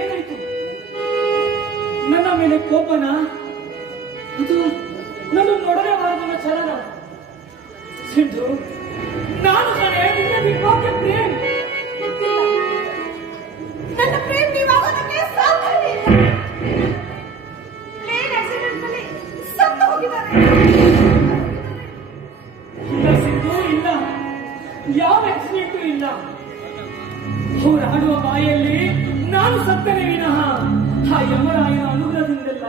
ಏನಾಯ್ತು? ನನ್ನ ಮೇಲೆ ಕೋಪನ ಅಥವಾ ನನ್ನ ನೋಡಲೇಬಾರದನ್ನ ಛಲನ? ಸಿಂಧು, ನಾನು ಕಣೆ ನಿನ್ನ ವಿವಾಹಕ್ಕೆ ಪ್ರೇಮ್. ನನ್ನ ಪ್ರೇಮ್ ನೀವಾಗೋದಕ್ಕೆ ಸಾಧ್ಯವೇ ಇಲ್ಲ. ಪ್ಲೇನ್ ಆಕ್ಸಿಡೆಂಟ್ ನಲ್ಲಿ ಸತ್ತು ಹೋಗಿದ್ದಾರೆ. ಇಲ್ಲ ಸಿಂಧು, ಇಲ್ಲ, ಯಾವ ಆಕ್ಸಿಡೆಂಟು ಇಲ್ಲ. ಹೋರಾಡುವ ಬಾಯಲ್ಲಿ ನಾನು ಸತ್ತನೆ ವಿನಃ ಆ ಯಮರಾಯನ ಅನುಗ್ರಹದಿಂದಲ್ಲ.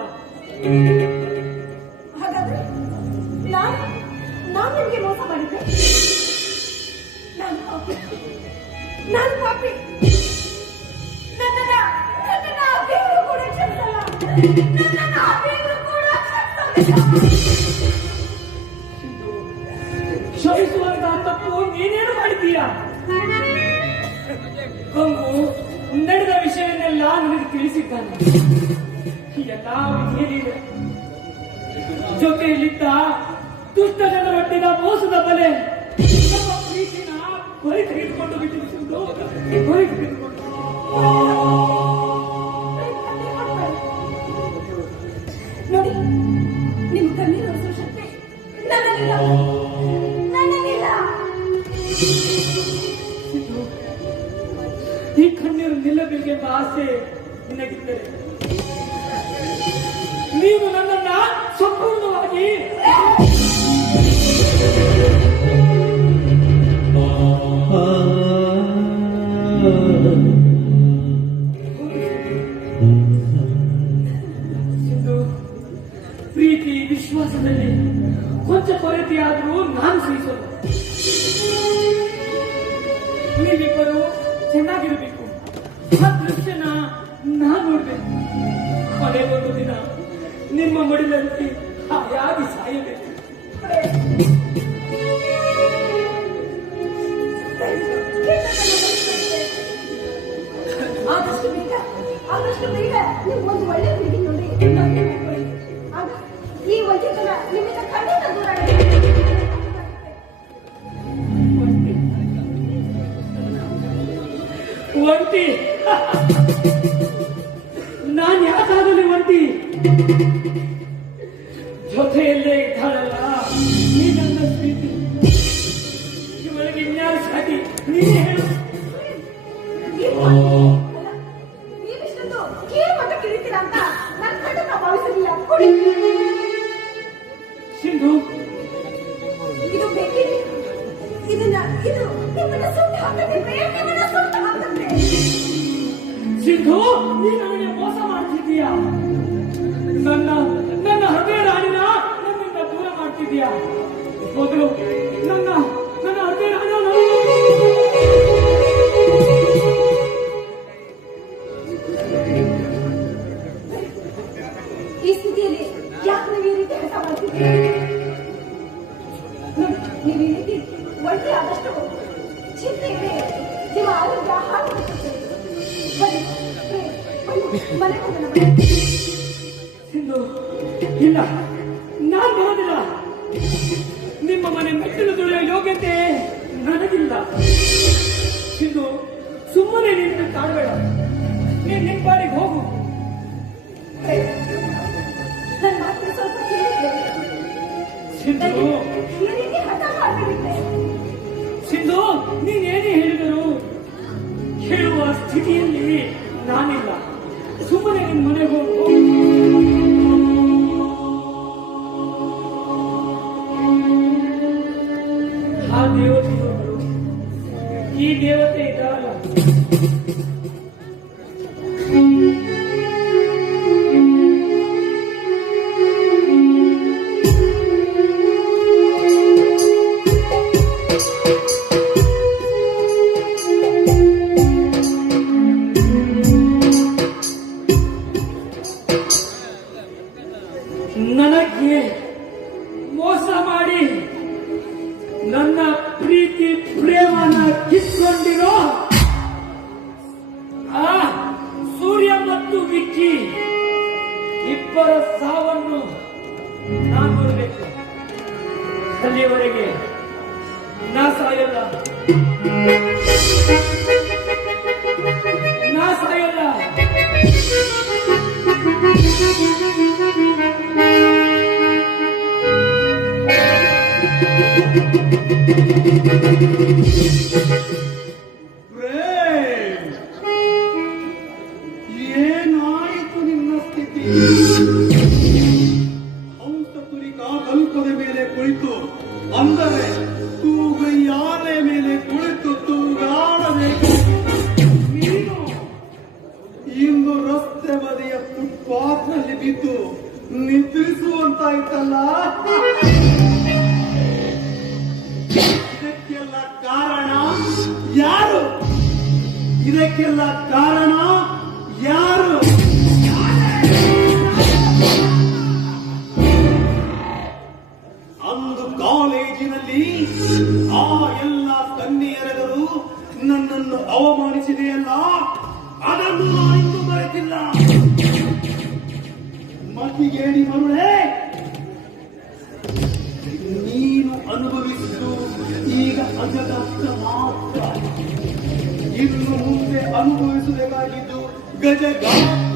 ಹಾಗಾದ್ರೆ ನಾನು ನಿಮಗೆ ಮೋಸ ಮಾಡಿದ್ದೆ. ನಾನು ಪಾಪಿ. ನನ್ನನ್ನ ಆ ದೇವರು ಕೂಡ ಕ್ಷಮಿಸಲ್ಲ. ನನ್ನನ್ನ ಆ ದೇವರು ಕೂಡ ಕ್ಷಮಿಸಲ್ಲ. ಕ್ಷಮಿಸುವಂತಹ ತಪ್ಪು ನೀನೇನು ಮಾಡಿದ್ದೀಯಾ? ಕಂಗು ನಡೆದ ವಿಷಯವನ್ನೆಲ್ಲ ನನಗೆ ತಿಳಿಸಿದ್ದಾನೆ. ಎಲ್ಲ ವಿಧಿಯಲ್ಲಿದೆ. ಜೊತೆಯಲ್ಲಿದ್ದ ದುಷ್ಟ ಜನರೊಟ್ಟಿನ ಮೋಸದ ಬಲೆ ನಮ್ಮ ಪ್ರೀತಿನ ಬರಿ ತೆಗೆದುಕೊಂಡು ಬಿಟ್ಟಿದ್ದು. ಬರಿ ತೆಗೆದುಕೊಂಡು ನೋಡಿ, ನಿಮ್ ಕಣ್ಣೀರು ಒರೆಸೋ ಶಕ್ತಿ ನನ್ನಲ್ಲಿಲ್ಲ. ಈ ಕಣ್ಣೀರು ನಿಲ್ಲಬೇಕೆಂಬ ಆಸೆ ನಿನಗಿದ್ದರೆ ನೀನು ನನ್ನನ್ನ ಸಂಪೂರ್ಣವಾಗಿ ಪ್ರೀತಿ ವಿಶ್ವಾಸದಲ್ಲಿ ಕೊಂಚ ಕೊರತೆಯಾದರೂ ನಾನು ಸಹಿಸಲು. ನೀವಿಬ್ಬರು ಚೆನ್ನಾಗಿರಬೇಕು. ಆ ದೃಶ್ಯನ ನಾನು ನೋಡ್ಬೇಕು. ಕೊನೆಗೊಂದು ದಿನ ನಿಮ್ಮ ಮಡಿಲಲ್ಲಿ ಹಾಯಾಗಿ ಸಾಯಬೇಕು. ಆದಷ್ಟು ಬೇಗ ನೀವು ಒಂದು ಒಳ್ಳೆ ಹುಡುಗಿ ನೋಡಿ ಮದುವೆ ಮಾಡ್ಕೊಳ್ಳಿ. ಆಗ ಈ ಒಳ್ಳೆತನ ನಿಮ್ಮಿಂದ ಖಂಡಿತ ದೂರ ಒಂಟಿ. ನಾನು ಯಾಕಾಗಲಿ ಒಂಟಿ? ಜೊತೆಯಲ್ಲೇ ಇದ್ದಾಳಲ್ಲ ಈ ನನ್ನ ಪ್ರೀತಿ. ಇವಳಿಗೆ ಇನ್ಯಾರ ಸಾಟಿ? ನೀನೇ ಹೇಳು. ನೀವಿಷ್ಟೊಂದು ಏನು ಮತ ಕಿಳಿತೀರಾ ಅಂತ ನಾನು ಖಂಡಿತ ಭಾವಿಸಲಿಲ್ಲ. ಸಿಂಧು, ಇದು ಬೇಕಿದೆ. ಇದು ನಿಮ್ಮನ್ನ ಸುಟ್ಟು ಹಾಕುತ್ತೆ. ಪ್ರೇಮ್ ನಿಮ್ಮನ್ನ ಸುಟ್ಟು ಹಾಕುತ್ತೆ. ಸಿಂಧು, ನೀ ನನಗೆ ಮೋಸ ಮಾಡ್ತಿದ್ದೀಯಾ? ನನ್ನ ಹೃದಯ ರಾಣಿನ ನನ್ನಿಂದ ದೂರ ಮಾಡ್ತಿದ್ದೀಯಾ? ಮೊದಲು ನನ್ನ ಹೃದಯ ರಾಣ ಈ ಸ್ಥಿತಿಯಲ್ಲಿ ಯಾಕೆ ನೀವು ಈ ರೀತಿ ಹಠ ಮಾಡ್ತಿದ್ದೀರಿ? ನೀವು ಈ ರೀತಿ ಒಳ್ಳೆ ಆದಷ್ಟು ಚಿಂತೆ ಇದೆ. ನಿಮ್ಮ ಆರೋಗ್ಯ ಹಾಳಾಗುತ್ತದೆ. ಮನೆ ಹೋಗೋಣ. ಸಿಂಧು, ಇಲ್ಲ, ನಾನು ಬರೋದಿಲ್ಲ. ನಿಮ್ಮ ಮನೆ ಮೆಟ್ಟಿಲು ತುಳಿಯೋ ಯೋಗ್ಯತೆ ನನಗಿಲ್ಲ. ಸಿಂಧು, ಸುಮ್ಮನೆ ನಿನ್ನ ಕಾಡಬೇಡ. ನೀನು ನಿಮ್ಮ ಬಾಡಿಗೆ ಹೋಗು. ನನ್ನ ಮಾತ್ರ ಸ್ವಲ್ಪ ಕೇಳಿದ್ದೆ. ಸಿಂಧು, ಈ ರೀತಿ ಹಠ ಮಾಡಬೇಡಿದ್ದೆ. ಸಿಂಧು, ನೀನೇನೇ ಹೇಳಿದರು ಹೇಳುವ ಸ್ಥಿತಿಯಲ್ಲಿ ನಾನಿಲ್ಲ. ಸುಮ್ಮನೆ ನಿನ್ನ ಮನೆಗೆ ಹೋಗು. ಆ ದೇವತೆಯೊಬ್ಬರು ಈ ದೇವತೆ ಇದ್ದಾರಲ್ಲ, ನನಗೆ ಮೋಸ ಮಾಡಿ ನನ್ನ ಪ್ರೀತಿ ಪ್ರೇಮನ ಕಿತ್ಕೊಂಡಿರೋ ಆ ಸೂರ್ಯ ಮತ್ತು ವಿಕ್ಕಿ ಇಬ್ಬರ ಸಾವನ್ನು ನಾನು ನೋಡಬೇಕು. ಅಲ್ಲಿಯವರೆಗೆ ನಾ ಸಾಯಲ್ಲ. ನಿದ್ರಿಸುವಂತಾಯ್ತಲ್ಲ. ಇದಕ್ಕೆಲ್ಲ ಕಾರಣ ಯಾರು? ಇದಕ್ಕೆಲ್ಲ ಕಾರಣ ಯಾರು? ಅಂದು ಕಾಲೇಜಿನಲ್ಲಿ ಆ ಎಲ್ಲ ಕನ್ಯೆಯರೆದರು ನನ್ನನ್ನು ಅವಮಾನಿಸಿದೆಯಲ್ಲ, ಅದನ್ನು ನಾನಿಂದು ಮರೆತಿಲ್ಲ. ಮತಿಗೇಡಿ ಮರುಳೆ, ನೀನು ಅನುಭವಿಸಿದ್ದು ಈಗ ಅಜಗಷ್ಟ ಮಾತ್ರ. ಇನ್ನು ಮುಂದೆ ಅನುಭವಿಸಬೇಕಾಗಿದ್ದು ಗಜಗಾತ್ರ.